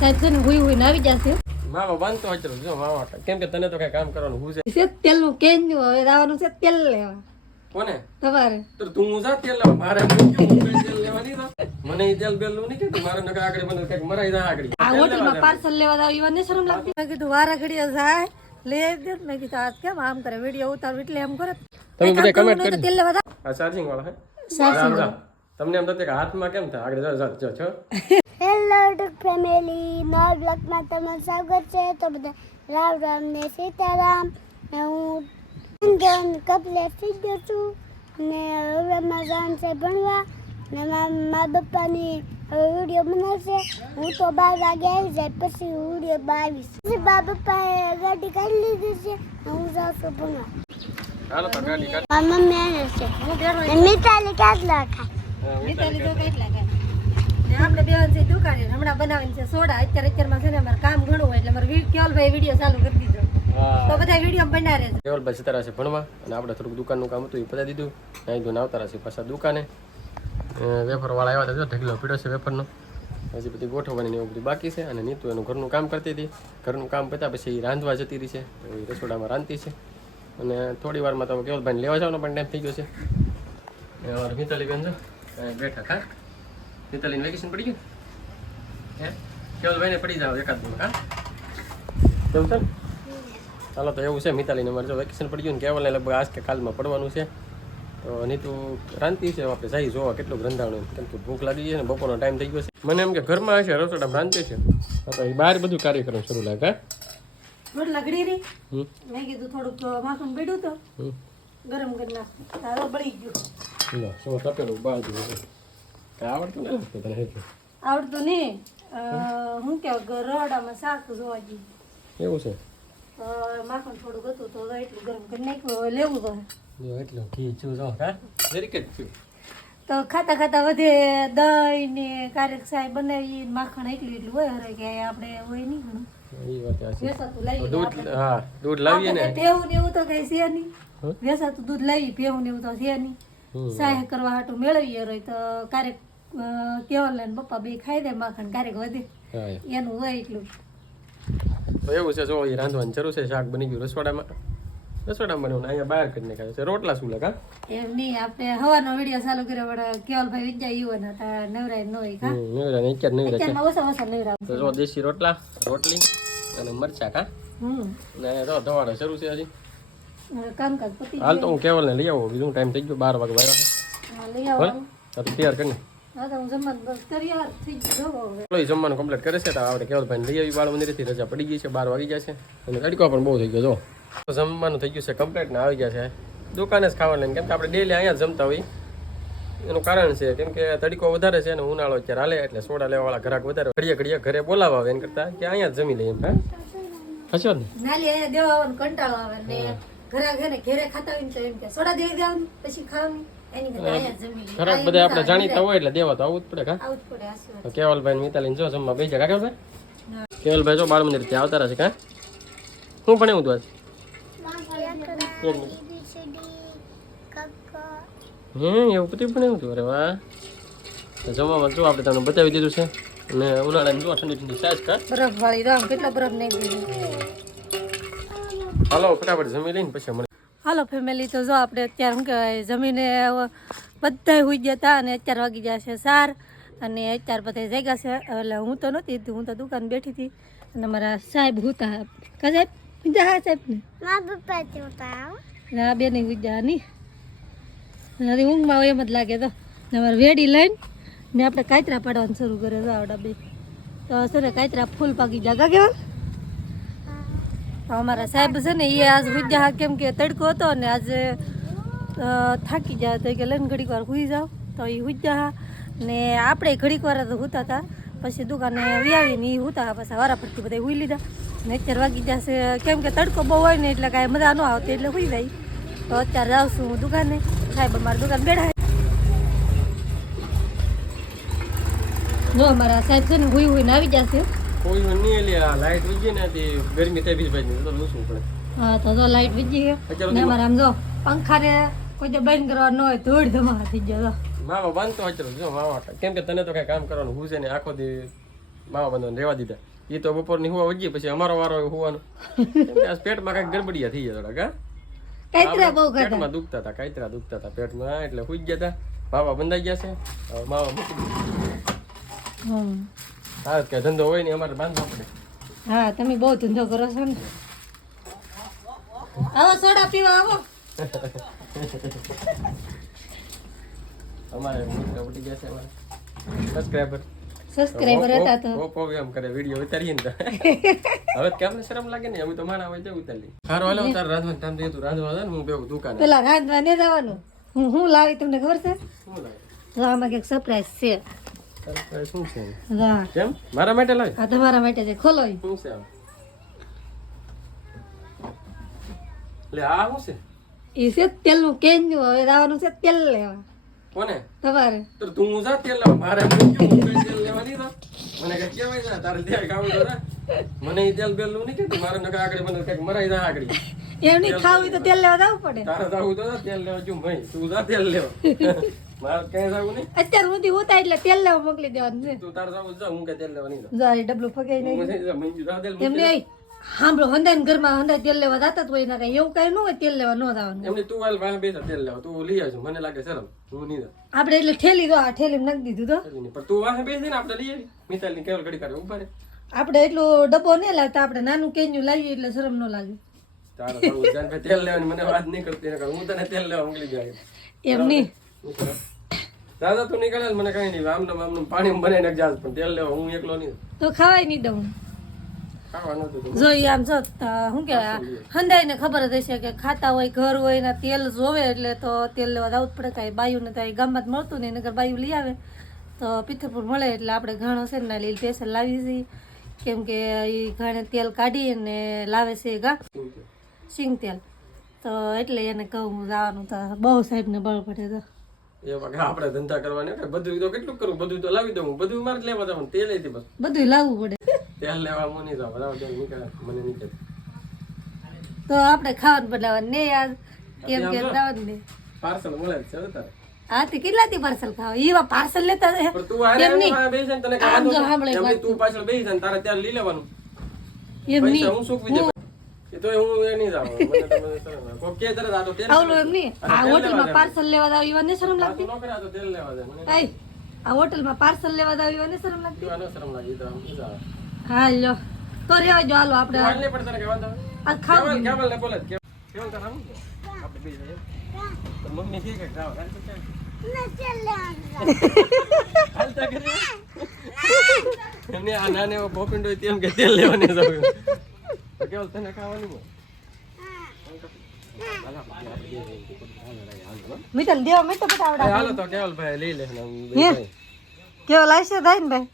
સાહેબ છે ને હુઈ હુઈને આવી જશે માવા બાંધતો હોય ચલો જો માવા કેમ કે તને તો કઈ કામ કરવાનું હું છે. છે તેલનું કેન હવે આવવાનું છે તેલ લેવા. કોને? તમારે તો તું જા તેલ લેવા? મારે હું કેમ હું કઈ તેલ લેવા મને ઈ તેલ બેલ નહીં કે મારે નકા આગળ મને કંઈક મરાઈ જાય આગળ. આ હોટલમાં પાર્સલ લેવા જાવ ઈવા ને શરમ લાગતી. મેં કીધું વારા ઘડીએ જાય લે દે. મેં કીધું આજ કેમ આમ કરે? વીડિયો ઉતાર એટલે એમ કરે. તમે બધા કમેન્ટ નહીં તેલ લેવા આ ચાર્જિંગ વાળા હે? તમને એમ તો કે હાથમાં કેમ થાય? આગળ જા જા છો હેલો ફેમિલી નવા બ્લોગમાં તમારું સ્વાગત છે. તો બધા રામ રામ ને સીતારામ. ને હું જન કપલે થઈ ગયો છું. ને હવે મારા છે ભણવા. ને મારા મા બાપાની હવે વીડિયો બનાવશે. હું તો બાર વાગે આવી જાય પછી વીડિયો બાવીશ પછી મા બાપાએ ગાડી કાઢી લીધી છે. ને હું જાઉં છું ભણવા. મમ્મી આવે છે. મિતાલી કેટલા ખાય? મિતાલી તો કેટલા કાંઈ. આપણે બે છે દુકાને હમણાં બનાવીને છે સોડા. અત્યારે અત્યારમાં છે ને અમારે કામ ઘણું હોય એટલે મારે કેવલભાઈ વીડિયો ચાલુ કરી દીધો. તો બધા વીડિયો બના કેવલભાઈ સિતારા છે ભણવા અને આપણે થોડુંક દુકાનનું કામ હતું એ પતાવી દીધું. અહીં ધોઈને આવતા રહ્યા છે પાછા દુકાને. વેફરવાળા આવ્યા હતા જો ઢગલો પીડો છે વેફરનો. હજી બધી ગોઠવવાની એવું બધું બાકી છે અને નીતુ એનું ઘરનું કામ કરતી હતી. ઘરનું કામ પતા પછી રાંધવા જતી રહી છે. રસોડામાં રાંધતી છે. અને થોડી વારમાં તો કેવલભાઈને લેવા જવાનો પણ ટાઈમ થઈ ગયો છે. મિતાલી બેન જો બેઠા ખા. મિતાલીને વેકેશન પડી ગયું હે કેવલભાઈને પડી જાવ એકાદ દિવસ હા કેવું છે ચાલો તો એવું છે મિતાલીને અમારે જો વેકેશન પડી ગયું ને કેવલને લગભગ આજ કે કાલમાં પડવાનું છે તો નીતુ ક્રાંતિ છે આપણે જઈ જોવા કેટલું ગ્રંથાણું કેમ કે ભૂખ લાગી છે ને બપોરનો ટાઈમ થઈ ગયો છે મને એમ કે ઘરમાં હશે રસોડામાં રાંધતી છે તો એ બહાર બધું કાર્યક્રમ શરૂ લાગે મેં કીધું થોડુંક માખણ તો ગરમ કરી નાખ તારો બળી ગયું શું તપેલું બહાર આવડતું ને તને આવડતું નહીં. હું કે રડામાં શાક જોવા જઈએ એવું છે? માખણ થોડુંક હતું તો એટલું ગરમ કરી નાખ્યું લેવું તો. જો એટલું ઘી છું જો હા. જરીક જ છું તો ખાતા ખાતા વધે દહીં ને કારેક સાય બનાવી માખણ એટલું એટલું હોય હરે કે આપણે હોય નહીં ઘણું. દૂધ લાવીએ ને. ભેવું ને એવું તો કઈ છે નહીં? વેસાતું દૂધ લાવી ભેવું ને એવું તો છે નહીં. સાય કરવા હાટું મેળવીએ રહી તો કારેક કેવલ ને પપ્પા બે ખાઈ દે માખણ કારેક વધે. એનું હોય એટલું. તો એવું છે જો એ રાંધવાની જરૂર છે શાક બની ગયું રસોડામાં. રસોડામાં બન્યું ને અહીંયા બહાર છે. રોટલા શું લગા? એમ નહીં આપણે હવાનો વીડિયો ચાલુ કર્યો પણ કેવલભાઈ વિદ્યા યુવાન હતા નવરાય ન હોય કા ઓછા ઓછા તો જો દેશી રોટલા રોટલી અને મરચા કા હમ. ને ધવાડો શરૂ છે હજી. કામકાજ પતી હાલ તો હું કેવલ ને લઈ આવું બીજું ટાઈમ થઈ ગયો બાર વાગે હા, લઈ આવવાનું તૈયાર કરીને જમવાનું કમ્પ્લીટ કરે છે. તો આપણે કેવલભાઈ લઈ આવી બાળ મંદિરેથી રજા પડી ગઈ છે બાર વાગી ગયા છે. અને તડકો પણ બહુ થઈ ગયો જો. તો જમવાનું થઈ ગયું છે કમ્પ્લીટ ને આવી ગયા છે. દુકાને જ ખાવાનું લઈને કેમ કે આપણે ડેલી અહીંયા જમતા હોય એનું કારણ છે કેમ કે તડકો વધારે છે અને ઉનાળો અત્યારે હાલે એટલે સોડા લેવાવાળા ઘરાક વધારે. ઘડીએ ઘડીએ ઘરે બોલાવા આવે એને કરતા કે અહીંયા જમી લઈએ એમ હા? હશો ને? નાલી દેવા કંટાળો આવે ને ઘરે ઘરે ઘેરે ખાતા હોય ને એમ કે સોડા દેવી દેવાનું પછી ખાવાનું. જ ઘરાક બધા આપણે જાણીતા હોય એટલે દેવા તો આવું જ પડે કા? કેવલભાઈ ને મિતાલીને જો જમવા બેસી કા કેવલભાઈ? કેવલભાઈ જો બાળ મંદિર ત્યાં આવતા રહેશે કા? શું ભણ્યું તું આજ હમ એવું બધું પણ એવું તું અરે વાહ. જમવામાં જો આપણે તમને બતાવી દીધું છે. અને ઉનાળાની જો ઠંડી ઠંડી સાજ કા? બરફ વાળી રામ કેટલા બરફ નહીં હાલો ફટાફટ જમી લઈને પછી હાલો ફેમિલી તો જો આપણે અત્યારે શું કહેવાય જમીને બધા હોઈ ગયા હતા અને અત્યારે વાગી ગયા છે સાર અને અત્યારે બધા જાગ્યા છે. એટલે હું તો નહોતી હતી, હું તો દુકાન બેઠી હતી અને મારા સાહેબ હતા. કા સાહેબ? બીજા હા સાહેબ ને? ગયા નહીં બેન વિદ્યા ની. હજી ઊંઘમાં એમ જ લાગે તો. અમારે વેડી લઈને મેં આપણે કાચરા પાડવાનું શરૂ કર્યો તો આવડા બે. તો છે ને કાચરા ફૂલ પાકી જાગા કેવા? અમારા સાહેબ છે ને એ આજ વિદ્યા કેમ કે તડકો હતો ને, આજે થાકી જાય તો કે લઈને ઘડીક વાર સુઈ જાવ તો એ વિદ્યા ને આપણે ઘડીક વાર તો હુતા હતા. પછી દુકાને વ્યાવીને એ હુતા પછી વારા પરથી બધા હુઈ લીધા. ને અત્યારે વાગી જશે કેમ કે તડકો બહુ હોય ને, એટલે કાંઈ મજા ન આવતી, એટલે હુઈ જાય. તો અત્યારે છું હું દુકાને. સાહેબ અમારી દુકાન બેઠા જો અમારા સાહેબ છે ને હુઈ હુઈને આવી જશે કોઈ નહીં લે આ લાઈટ વીજી ને તે ગરમી થઈ બીજ ભાઈ તો લૂસવું પડે. હા તો તો લાઈટ વીજી ને મારા આમ જો પંખાને કોઈ જે બંધ કરવા ન હોય ધૂળ ધમા થઈ ગયો માવા બંધ તો ચલો જો માવા કેમ કે તને તો કઈ કામ કરવાનું હું છે ને આખો દી માવા બંધ રહેવા દીધા. એ તો બપોરની હુવા વજી પછી અમારો વારો હોવાનો. પેટમાં કાંઈક ગડબડિયા થઈ ગયા થોડાક હા? કાંતરા બહુ કરતા પેટમાં દુખતા હતા કાયતરા દુખતા હતા પેટમાં એટલે હુઈ ગયા હતા. માવા બંધાઈ ગયા છે. માવા મૂકી હમ. હા કે ધંધો હોય ને અમારે બાંધવો પડે. હા તમે બહુ ધંધો કરો છો ને. આવો સોડા પીવા આવો. અમારે મિત્ર ઉડી ગયા છે અમારે. સબસ્ક્રાઇબર સબસ્ક્રાઇબર હતા તો. ઓપ એમ કરે વીડિયો ઉતારીએ ને હવે કેમ ને શરમ લાગે ને અમે તો માણા હોય તો ઉતારી સારું હાલો તાર રાંધવાનું ટાઈમ દે તું રાંધવા ને હું બેવું દુકાન. પેલા રાંધવા ને જવાનું. હું હું લાવી તમને ખબર છે? હું લાવી? તો આમાં કંઈક સરપ્રાઈઝ છે. શું છે? હા કેમ? મારા માટે લાવી આ તમારા માટે છે. ખોલો શું છે લે આ શું છે? ઈ છે તેલનું કેન્યું હવે જવાનું છે તેલ લેવા. કોને? તમારે. તો તું જા તેલ લેવા. મારે તેલ લેવાની મને તારે ત્યાં કામ જા. મને ઈ તેલ બેલનું નહીં કહેતું. મારે નકા આગળ મને કંઈક મરાઈ જા આગળ. એમ નહીં ખાવું તો તેલ લેવા જવું પડે. તારે જવું તો તેલ લેવા જો ભાઈ તું જા તેલ લેવા. મારે ક્યાંય જવું નહીં. અત્યારે સુધી હોતા એટલે તેલ લેવા મોકલી દેવાનું છે. તું તારે જવું જા હું કે તેલ લેવા નહીં જા એ ડબલું ફગાઈ નહીં હું જા હાંભળો હંદાઈ ઘરમાં હંદા તેલ લેવા જતા તો એના કઈ એવું કઈ ન હોય તેલ લેવા ન જવાનું. એમને તું વાલ વાહ બેસા તેલ લેવા. તું લઈ આવજો. મને લાગે શરમ. તું નહીં આપણે એટલે ઠેલી દો આ ઠેલી નાખી દીધું તો. પણ તું વાહ બેસી ને આપણે લઈ આવી. મિસાલની કેવલ ઘડી કાઢે ઊભા રે આપણે એટલો ડબ્બો નહીં લાવતા આપણે નાનું કેન્યું લાવીએ એટલે શરમ ન લાગે. તેલ લેવાની મને વાત નહીં કરતી હું તને તેલ લેવા મોકલી જાય. એમ નહીં. દાદા તું નીકળે મને કઈ નહીં આમને આમનું પાણી બનાવી નાખ જાસ પણ તેલ લેવા હું એકલો નહીં. તો ખાવાય નહીં દઉં. જોઈએ આમ શું ખબર જ હશે કે ખાતા હોય ઘર હોય ને તેલ જોવે એટલે તો તેલ લેવા જવું જ પડે. કાંઈ બાયું ને ત્યાં ગામમાં જ મળતું નહીં નગર બાયું લઈ આવે. તો પિથરપુર મળે એટલે આપણે ઘણો છે ને લીલ સ્પેશિયલ લાવી છીએ કેમ કે એ ઘણે તેલ કાઢી અને લાવે છે ગા. સિંગ તેલ. તો એટલે એને કહું જવાનું તો બહુ સાહેબને બળ પડે તો. આપણે ધંધા કરવાની એટલે બધું તો કેટલું કરું? બધું તો લાવી દઉં. બધું મારે જ લેવા જવાનું. તેલ હતી બસ. બધું લાવવું પડે. તેલ લેવા હું નહીં જાઉં. બરાબર તેલ નીકળે. મને નીકળે. તો આપણે ખાવાનું બનાવવાનું. ને યાર કેમ કે દાવત ને પાર્સલ મળે છે છે હો તારે આથી કેટલાથી પાર્સલ ખાવા? એવા પાર્સલ લેતા. પણ તું હારે આવીને વાંહે બેસી જાય ને તને આમ જો સાંભળે તું પાછળ બેસી જાય તારે ત્યાં લઈ લેવાનું. એમ નહીં. હું શું બીજે એ તો હું એ નહીં જાઉં મને તો મને શરમ આવે. કોક કે તરત આ તો તેલ આવલું એમ નહીં. આ હોટલમાં પાર્સલ લેવા દાવ એવા ને શરમ લાગતી? કરે, આ તો તેલ લેવા જાય મને આય આ હોટલમાં પાર્સલ લેવા દાવ એવા ને શરમ લાગતી? શરમ લાગે તો આમ શું હા લ્યો. તો રેવા જો હાલો આપણે હાલ તો. આ ખાવ કેવલ, ને બોલે કેવલ. કેવલ તારે આવું છે? આપણે બે મમ્મી કહે કે જાઓ, એમને આ નાનો એવો પોપિંડો હોય તેમ કે તેલ લેવાની જાવ તો કેવલ તને ખાવાનું દેવા હાલ. લઈ લે થાય ને ભાઈ?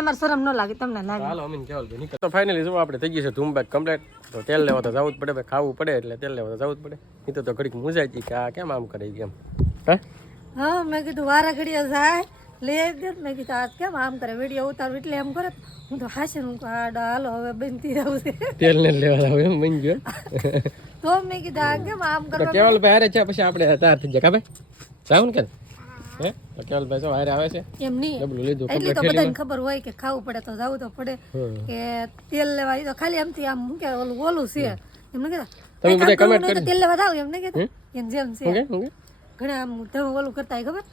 અમારે શરમ ન લાગે તમને લાગે. હાલો અમીન કેવલ ભાઈ નીકળ. તો ફાઇનલી જો આપણે થઈ ગઈ છે ધૂમ બેગ કમ્પ્લીટ તો તેલ લેવા તો જવું જ પડે ભાઈ ખાવું પડે એટલે તેલ લેવા તો જવું જ પડે. એ તો ઘડીક મુંજાઈ કે આ કેમ આમ કરે કેમ? હે? હા મેં કીધું વારા ઘડીએ જાય લઈ આવી દે મેં કીધું આજ કેમ આમ કરે? વીડિયો ઉતાર એટલે એમ કરે. હું તો હાશે હું કહું, હાલો હવે બનતી રહું છે. તેલ ને લેવા જાવ એમ બની ગયો. તો મેં કીધું આ કેમ આમ તો કેવલ ભાઈ હારે છે પછી આપણે તાર થઈ જાય કા જાવ ને કે હે? તો કેવલ ભાઈ જો હારે આવે છે. એમ નહીં. ડબલું લીધું એટલી તો બધાને ખબર હોય કે ખાવું પડે તો જવું તો પડે કે તેલ લેવા તો ખાલી એમથી આમ શું ઓલું ઓલું છે. એમ નહીં તમે બધા કાંઈ કામ comment કરવું નહીં તો તેલ લેવા જાવ એમને કીધું. એમ જેમ છે. ઘણા આમ ઓલું કરતા હોય ખબર?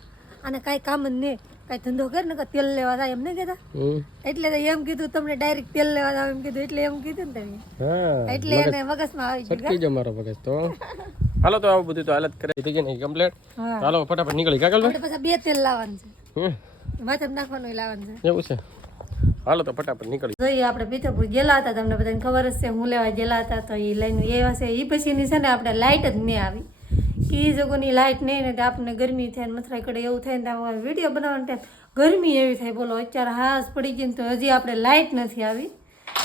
અને કાંઈ કામ જ નહીં. કાંઈ ધંધો કરે ને તેલ લેવા જાય એમ નહીં કહેતા? એટલે તો એમ કીધું તમને ડાયરેક્ટ તેલ લેવા જાવ એમ કીધું એટલે એમ કીધું ને તમે. એટલે એને મગજમાં આવી ગયું મારો મગજ તો. હાલો તો આવું બધું તો હાલત કરે થઈ ગઈ ને કમ્પ્લેટ હાલો ફટાફટ નીકળી. કાગળ આપણે બે તેલ લાવવાનું છે. માથે નાખવાનું લાવવાનું છે. એવું છે. હાલો તો ફટાફટ નીકળી. જોઈએ આપણે પીથરપુર ગયેલા હતા તમને બધાને ખબર જ છે હું લેવા ગયેલા હતા તો એ લઈને એ હશે એ પછીની છે ને આપણે લાઇટ જ નહીં આવી. કે એ જગોની લાઇટ નહીં ને આપણને ગરમી થાય ને કડે એવું થાય ને ત્યાં વીડિયો બનાવવાનો ટાઈમ ગરમી એવી થાય બોલો અત્યારે હાસ પડી ગઈ ને તો હજી આપણે લાઇટ નથી આવી.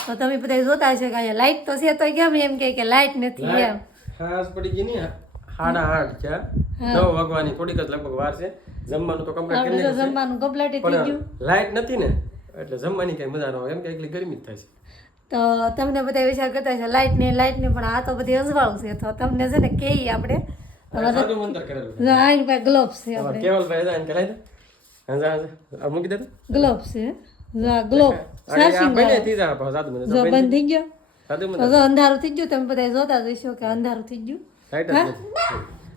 તો તમે બધા જોતા છે કે અહીંયા લાઇટ તો છે તો કેમ એમ કે લાઇટ નથી એમ. હાસ પડી ગઈ ને સાડા આઠ છે. નવ વાગવાની થોડીક જ લગભગ વાર છે. જમવાનું તો કમ્પ્લીટ કરી આપણે જમવાનું કમ્પ્લીટ થઈ ગયું. લાઇટ નથી ને એટલે જમવાની કઈ મજા ન આવે. એમ કે એટલી ગરમી જ થાય છે. તો તમને બધા વિચાર કરતા છે લાઇટ ને લાઇટ ને પણ આ તો બધી અજવાળું છે. તો તમને છે ને કે આપણે ગ્લોવ્સ છે કેવલભાઈ મૂકી ગ્લોવ્સ છે જો બને મને જો બંધ થઈ ગયો સાદું મને જો અંધારું થઈ ગયું તમે બધા જોતા જઈશો કે અંધારું થઈ ગયું લાઈટ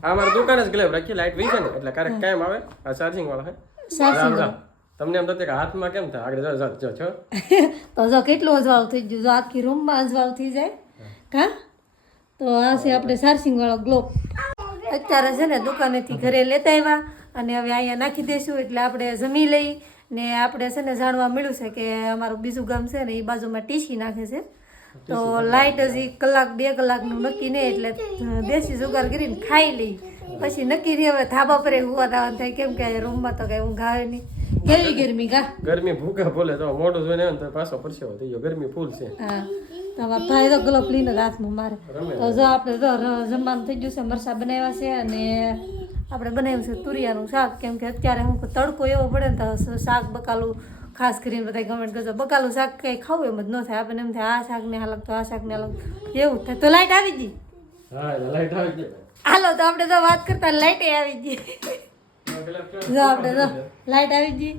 આ દુકાન જ ગ્લેવ રાખી લાઈટ વી છે ને એટલે ક્યારેક કાયમ આવે આ ચાર્જિંગ વાળા હે રામ. તમને એમ થતું કે હાથમાં કેમ થાય આગળ જો જો છો તો જો કેટલું અજવાળું થઈ ગયું જો આખી રૂમમાં અજવાળું થઈ જાય કા તો આ છે આપણે સારસિંગ વાળો ગ્લોબ અત્યારે છે ને દુકાનેથી ઘરે લેતા આવ્યા અને હવે અહીંયા નાખી દઈશું એટલે આપણે જમી લઈ ને આપણે છે ને જાણવા મળ્યું છે કે અમારું બીજું ગામ છે ને એ બાજુમાં ટીસી નાખે છે. તો લાઇટ હજી કલાક બે કલાકનું નક્કી નહીં એટલે દેશી જુગાર કરીને ખાઈ લઈ. પછી નક્કી રહી હવે ધાબા પર હુવા દાવાનું થાય કેમ કે રૂમમાં તો કઈ ઊંઘ આવે નહીં. કેવી ગરમી કા ગરમી ભૂખા બોલે તો મોઢું જોઈને પાછો પરસેવો થઈ ગયો. ગરમી ફૂલ છે. હા. તમારા ભાઈ તો ગ્લોબ લઈને હાથમાં મારે. તો જો આપણે તો જમવાનું થઈ ગયું છે મરસા બનાવ્યા છે અને આપણે બનાવ્યું છે તુરિયાનું શાક. કેમ કે અત્યારે હું તડકો એવો પડે ને તો શાક બકાલું ખાસ કરીને બધા કમેન્ટ કરજો. બકાલું શાક કંઈ ખાવું એમ જ ન થાય. આપણને એમ થાય આ શાક ને હાલક તો આ શાક ને હાલક એવું થાય. તો લાઈટ આવી ગઈ? હા એટલે લાઈટ આવી ગઈ હાલો તો આપણે તો વાત કરતા લાઈટે આવી ગઈ. જો આપણે તો લાઈટ આવી ગઈ.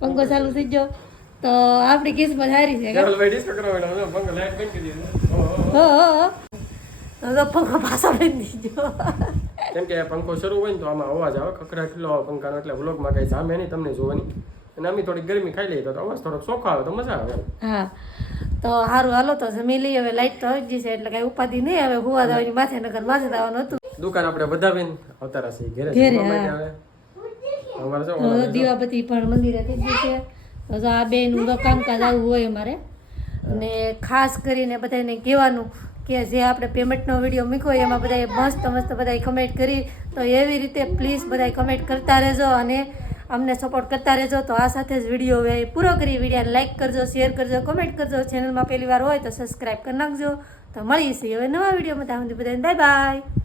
પંખો ચાલુ થઈ ગયો. તો આપણી કિસ્મત સારી છે. તો પંખો પાછો દીધો કેમ કે પંખો શરૂ હોય ને તો આમાં અવાજ આવે ખખડાટ એટલો આવે પંખાનો એટલે વ્લોગમાં કઈ જામે નહીં તમને જોવાની. અને અમે થોડીક ગરમી ખાઈ લઈએ તો અવાજ થોડોક ચોખ્ખો આવે તો મજા આવે. હા. તો સારું હાલો તો જમી લઈએ હવે લાઈટ તો આવી જશે એટલે કઈ ઉપાધિ નહીં હવે હુવા દેવાની માથે નગર માથે દાવાનું હતું. દુકાન આપણે વધાવીને આવતા રહેશે ઘેરે ઘેરે, જમવા માટે આવે. અમારે દીવાબત્તી પણ મંદિરે થઈ ગઈ છે. તો આ બેનું તો કામકાજ આવું હોય અમારે. અને ખાસ કરીને બધાને કહેવાનું કે જે આપણે પેમેન્ટનો વીડિયો મૂક્યો એમાં બધાએ મસ્ત મસ્ત બધાએ કમેન્ટ કરી. તો એવી રીતે પ્લીઝ બધાએ કમેન્ટ કરતા રહેજો અને અમને સપોર્ટ કરતા રહેજો. તો આ સાથે જ વીડિયો હવે પૂરો કરી વિડીયોને લાઈક કરજો શેર કરજો કમેન્ટ કરજો. ચેનલમાં પહેલી વાર હોય તો સબસ્ક્રાઈબ કરી નાખજો. તો મળીએ હવે નવા વિડીયોમાં. ત્યાં સુધી બધાને બાય બાય